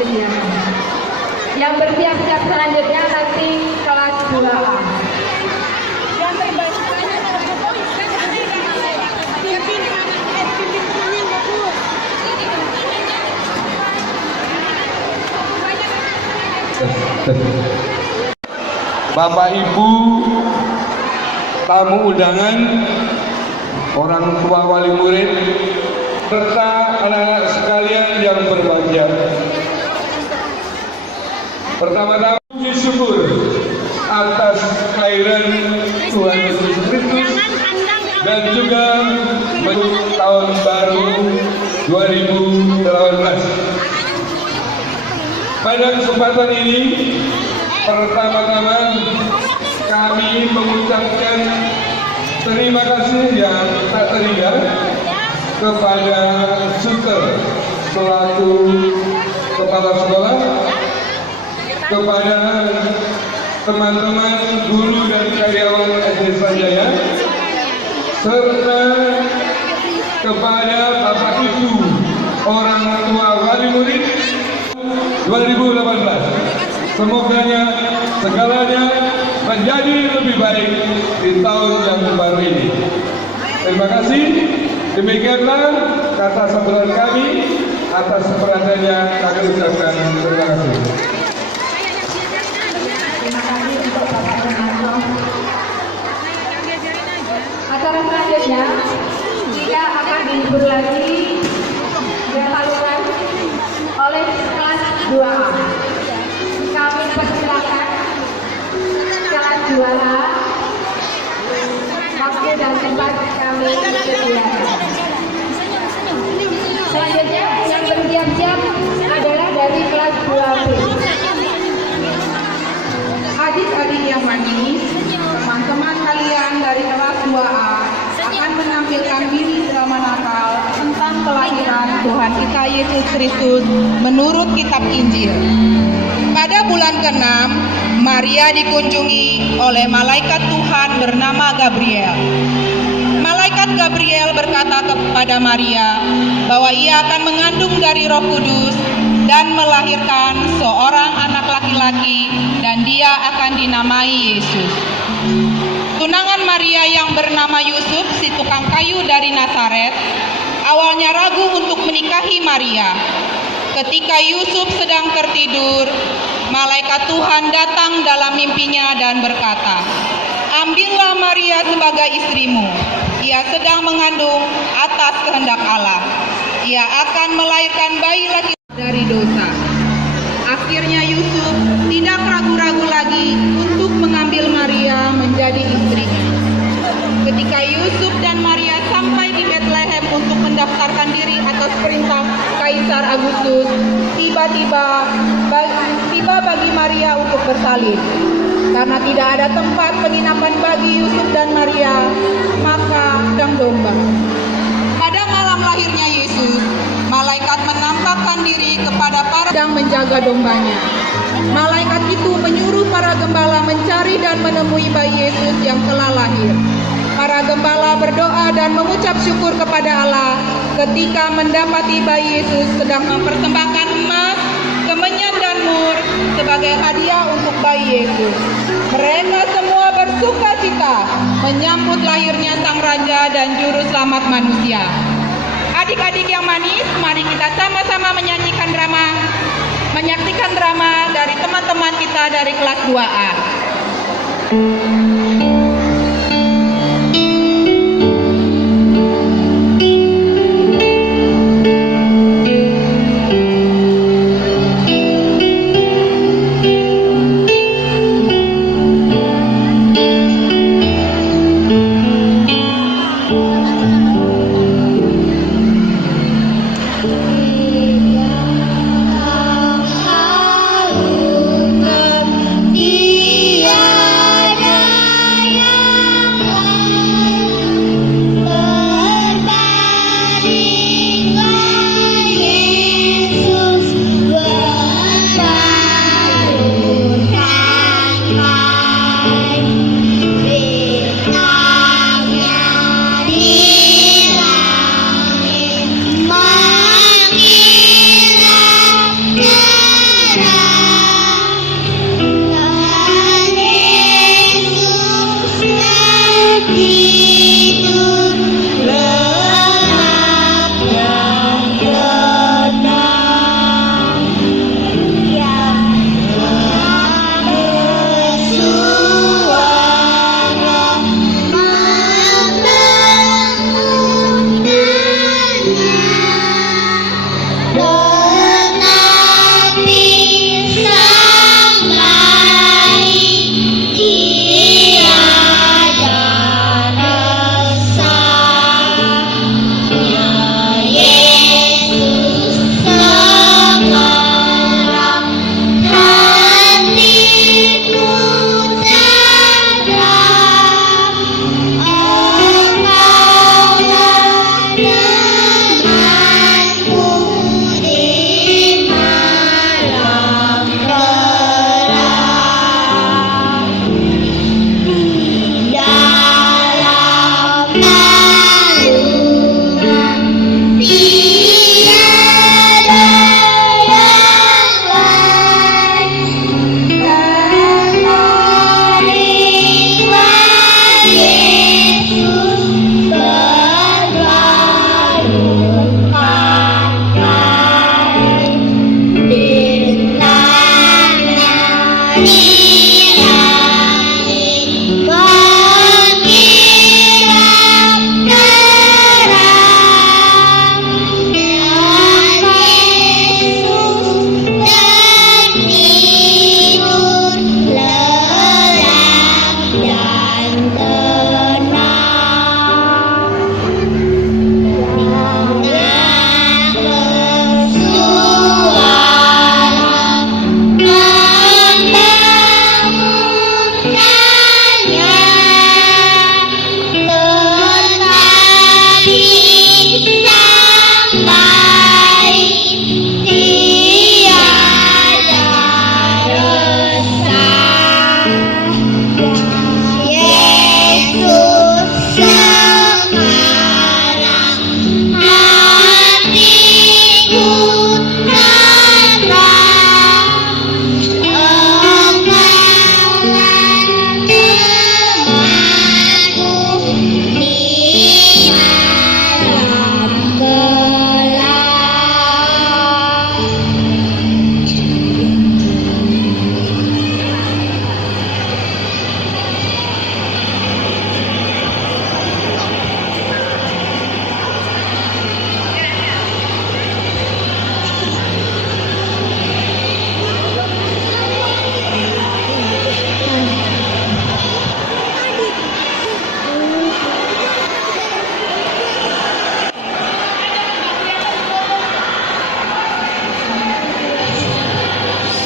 kegiatan. Yang bersiap-siap selanjutnya nanti kelas 2A. Bapak Ibu, tamu undangan, orang tua wali murid, serta anak-anak sekalian yang berbahagia. Pertama-tama puji syukur atas kehadiran Tuhan Yesus Kristus dan juga menuju tahun baru 2018. Pada kesempatan ini, pertama-tama kami mengucapkan terima kasih yang tak terhingga kepada Suster selaku kepala sekolah, kepada teman-teman guru dan karyawan SD Sanjaya, serta kepada Bapak Ibu orang tua wali murid 2018. Semoganya segalanya menjadi lebih baik di tahun yang baru ini. Terima kasih. Demikianlah kata sambutan kami. Atas perhatiannya kami ucapkan terima kasih. Terima kasih untuk Bapak Renarto. Acara selanjutnya tidak akan dihibur lagi dan saluran oleh kelas 2A. Kami persilakan kelas 2A, waktu dan tempat kami sediakan. Selanjutnya yang bersiap-siap adalah dari kelas 2B. Adik-adik yang manis, teman-teman kalian dari kelas 2A akan menampilkan mini drama Natal tentang kelahiran Tuhan kita Yesus Kristus menurut kitab Injil. Pada bulan ke-6, Maria dikunjungi oleh malaikat Tuhan bernama Gabriel. Malaikat Gabriel berkata kepada Maria bahwa ia akan mengandung dari Roh Kudus dan melahirkan seorang anak laki-laki dan dia akan dinamai Yesus. Tunangan Maria yang bernama Yusuf, si tukang kayu dari Nazaret, awalnya ragu untuk menikahi Maria. Ketika Yusuf sedang tertidur, malaikat Tuhan datang dalam mimpinya dan berkata, "Ambillah Maria sebagai istrimu. Ia sedang mengandung atas kehendak Allah. Ia akan melahirkan bayi laki dari dosa." Akhirnya Yusuf tidak ragu-ragu lagi untuk mengambil Maria menjadi istrinya. Ketika Yusuf dan Maria sampai di Bethlehem untuk mendaftarkan diri atas perintah Kaisar Agustus, tiba bagi Maria untuk bersalin. Karena tidak ada tempat penginapan bagi Yusuf dan Maria, maka sedang domba. Pada malam lahirnya Yesus, malaikat menampakkan diri kepada para yang menjaga dombanya. Malaikat itu menyuruh para gembala mencari dan menemui bayi Yesus yang telah lahir. Para gembala berdoa dan mengucap syukur kepada Allah ketika mendapati bayi Yesus sedang mempersembahkan emas, kemenyan dan mur sebagai hadiah untuk bayi Yesus. Mereka semua bersuka cita menyambut lahirnya Sang Raja dan Juru Selamat manusia. Adik-adik yang manis, mari kita sama-sama menyaksikan drama dari teman-teman kita dari kelas 2A. Tiada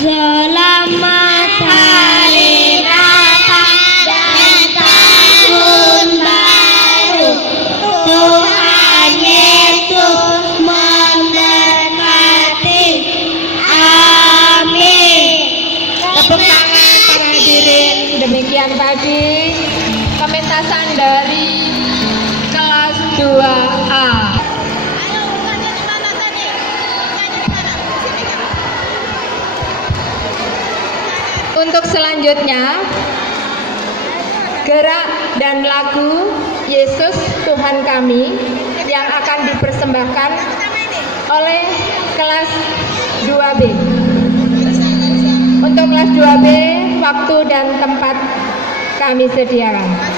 Selamat Hari Raya dan Tahun Baru. Tuhan Yesus memberkati. Amin. Tepuk tangan para hadirin. Demikian tadi pementasan dari kelas 2A. Untuk selanjutnya, gerak dan lagu Yesus Tuhan Kami yang akan dipersembahkan oleh kelas 2B. Untuk kelas 2B, waktu dan tempat kami sediakan.